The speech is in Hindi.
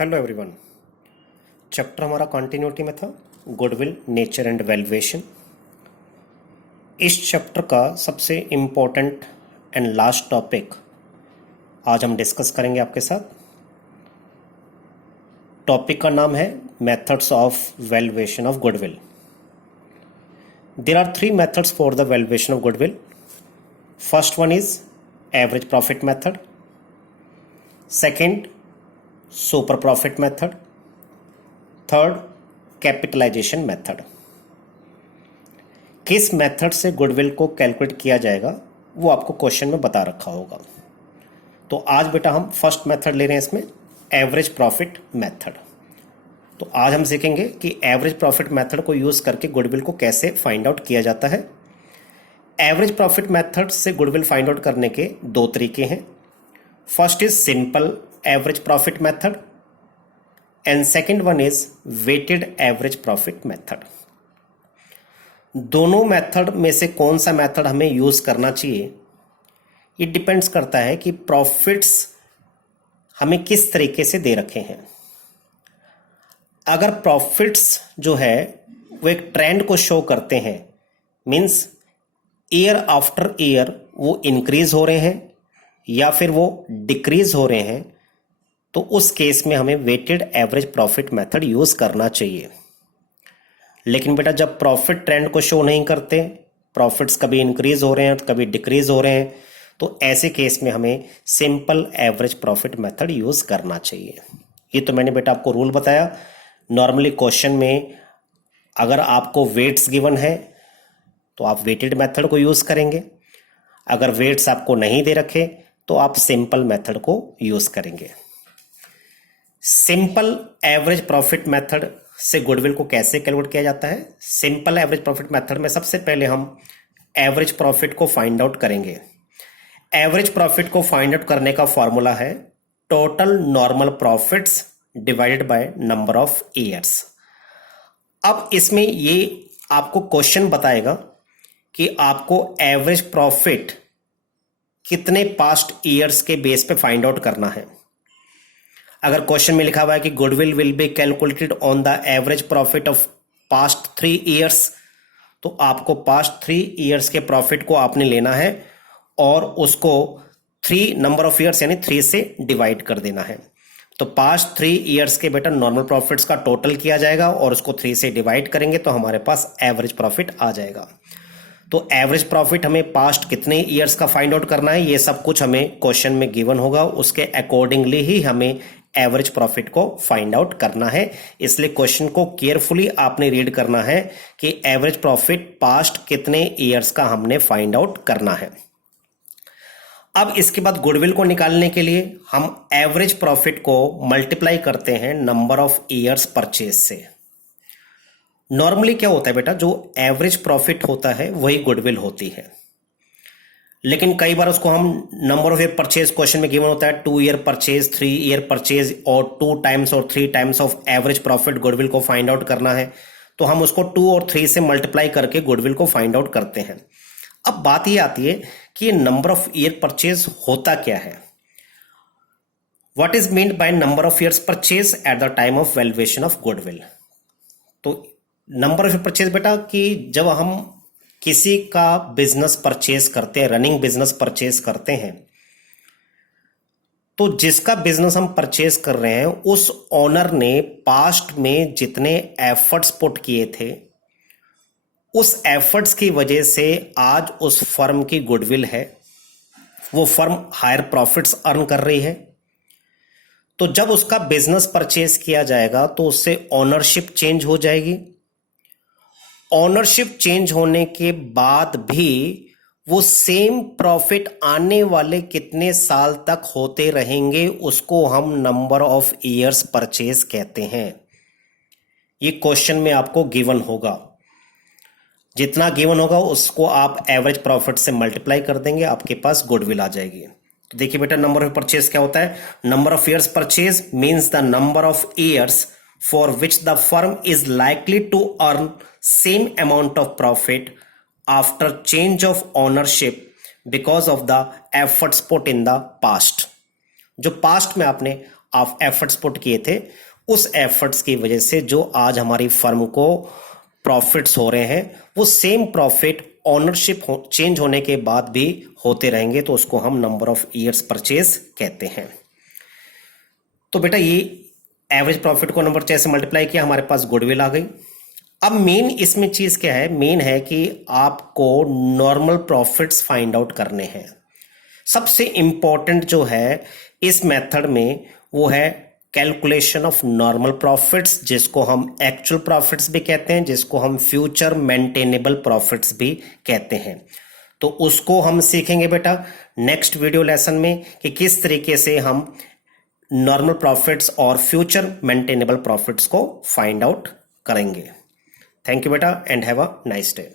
Hello everyone. चैप्टर हमारा कंटिन्यूटी में था गुडविल, नेचर एंड वैल्यूएशन। इस चैप्टर का सबसे इम्पोर्टेंट एंड लास्ट टॉपिक आज हम डिस्कस करेंगे आपके साथ। टॉपिक का नाम है methods of valuation of goodwill. There are 3 methods for the valuation of goodwill. First one is average profit method, second super profit method, third capitalisation method. किस मेथड से गुडविल को कैलकुलेट किया जाएगा वो आपको क्वेश्चन में बता रखा होगा। तो आज बेटा हम फर्स्ट मेथड ले रहे हैं इसमें, एवरेज प्रॉफिट मेथड। तो आज हम सीखेंगे कि एवरेज प्रॉफिट मेथड को यूज करके गुडविल को कैसे फाइंड आउट किया जाता है। एवरेज प्रॉफिट मेथड से गुडविल फाइंड आउट करने के 2 तरीके हैं। First is simple average profit method and second one is weighted average profit method. दोनों मेथड में से कौन सा मेथड हमें यूज करना चाहिए, ये डिपेंड्स करता है कि प्रॉफिट्स हमें किस तरीके से दे रखे हैं। अगर प्रॉफिट्स जो है वो एक ट्रेंड को शो करते हैं, मींस ईयर आफ्टर ईयर वो इंक्रीज हो रहे हैं या फिर वो डिक्रीज हो रहे हैं, तो उस केस में हमें weighted average profit method use करना चाहिए। लेकिन बेटा जब प्रॉफिट ट्रेंड को शो नहीं करते, प्रॉफिट्स कभी इंक्रीज हो रहे हैं कभी डिक्रीज हो रहे हैं, तो ऐसे केस में हमें simple average profit method use करना चाहिए। ये तो मैंने बेटा आपको रूल बताया। नॉर्मली क्वेश्चन में अगर आपको वेट्स गिवन है तो आप वेटेड मेथड को यूज करेंगे, अगर वेट्स आपको नहीं दे रखे तो आप सिंपल मेथड को यूज करेंगे। सिंपल एवरेज प्रॉफिट मेथड से गुडविल को कैसे कैलकुलेट किया जाता है। सिंपल एवरेज प्रॉफिट मेथड में सबसे पहले हम एवरेज प्रॉफिट को फाइंड आउट करेंगे। एवरेज प्रॉफिट को फाइंड आउट करने का फॉर्मूला है total normal profits divided by number of years. अब इसमें ये आपको क्वेश्चन बताएगा कि आपको एवरेज प्रॉफिट कितने पास्ट ईयर्स के बेस पे फाइंड आउट करना है। अगर क्वेश्चन में लिखा हुआ है कि goodwill will be calculated on the average profit of past 3 years, तो आपको पास्ट 3 ईयर्स के प्रॉफिट को आपने लेना है और उसको 3 नंबर ऑफ ईयर्स यानी 3 से डिवाइड कर देना है। तो पास्ट 3 ईयर्स के बेटा नॉर्मल प्रॉफिट्स का टोटल किया जाएगा और उसको 3 से डिवाइड करेंगे तो हमारे पास एवरेज प्रॉफिट आ जाएगा। तो एवरेज प्रॉफिट हमें पास्ट कितने ईयर्स का फाइंड आउट करना है, ये सब कुछ हमें क्वेश्चन में गिवन होगा, उसके अकॉर्डिंगली ही हमें एवरेज प्रॉफिट को फाइंड आउट करना है। इसलिए क्वेश्चन को केयरफुली आपने रीड करना है कि एवरेज प्रॉफिट पास्ट कितने ईयर्स का हमने फाइंड आउट करना है। अब इसके बाद गुडविल को निकालने के लिए हम एवरेज प्रॉफिट को मल्टीप्लाई करते हैं नंबर ऑफ ईयर्स परचेज से। नॉर्मली क्या होता है बेटा, जो एवरेज प्रॉफिट होता है वही गुडविल होती है, लेकिन कई बार उसको हम number of year purchase question में गिवन होता है 2 ईयर परचेज, 3 ईयर परचेज और 2 टाइम्स और 3 times of average profit goodwill को फाइंड आउट करना है, तो हम उसको 2 और 3 से मल्टीप्लाई करके गुडविल को फाइंड आउट करते हैं। अब बात ये आती है कि ये नंबर ऑफ ईयर परचेज होता क्या है। What is meant by number of years purchase at the time of valuation of goodwill. तो नंबर ऑफ परचेज बेटा कि जब हम किसी का बिजनेस परचेज करते हैं, रनिंग बिजनेस परचेज करते हैं, तो जिसका बिजनेस हम परचेज कर रहे हैं उस ओनर ने पास्ट में जितने एफर्ट्स पुट किए थे, उस एफर्ट्स की वजह से आज उस फर्म की गुडविल है, वो फर्म हायर प्रॉफिट्स अर्न कर रही है। तो जब उसका बिजनेस परचेज किया जाएगा तो उससे ओनरशिप चेंज हो जाएगी। ओनरशिप चेंज होने के बाद भी वो सेम प्रॉफिट आने वाले कितने साल तक होते रहेंगे, उसको हम नंबर ऑफ ईयर्स परचेज कहते हैं। ये क्वेश्चन में आपको गिवन होगा, जितना गिवन होगा उसको आप एवरेज प्रॉफिट से मल्टीप्लाई कर देंगे, आपके पास गुडविल आ जाएगी। तो देखिए बेटा नंबर ऑफ परचेज क्या होता है। Number of years purchase means the number of years for which the firm is likely to earn same amount of profit after change of ownership because of the efforts put in the past। जो पास्ट में आपने आप एफर्ट्स पुट किए थे, उस एफर्ट्स की वजह से जो आज हमारी फर्म को प्रॉफिट्स हो रहे हैं वो सेम प्रॉफिट ओनरशिप चेंज होने के बाद भी होते रहेंगे, तो उसको हम नंबर ऑफ ईयर्स परचेज कहते हैं। तो बेटा ये एवरेज प्रॉफिट को नंबर 6 से मल्टीप्लाई किया, हमारे पास गुडविल आ गई। अब मेन इसमें चीज क्या है, मेन है कि आपको नॉर्मल प्रॉफिट्स फाइंड आउट करने हैं। सबसे इंपॉर्टेंट जो है इस मेथड में वो है कैलकुलेशन ऑफ नॉर्मल प्रॉफिट्स, जिसको हम एक्चुअल प्रॉफिट्स भी कहते हैं, जिसको हम फ्यूचर मेंटेनेबल प्रॉफिट्स भी कहते हैं। तो उसको हम सीखेंगे बेटा नेक्स्ट वीडियो लेसन में कि किस तरीके से हम नॉर्मल प्रॉफिट्स और फ्यूचर मेंटेनेबल प्रॉफिट्स को फाइंड आउट करेंगे। थैंक यू बेटा and have a nice day.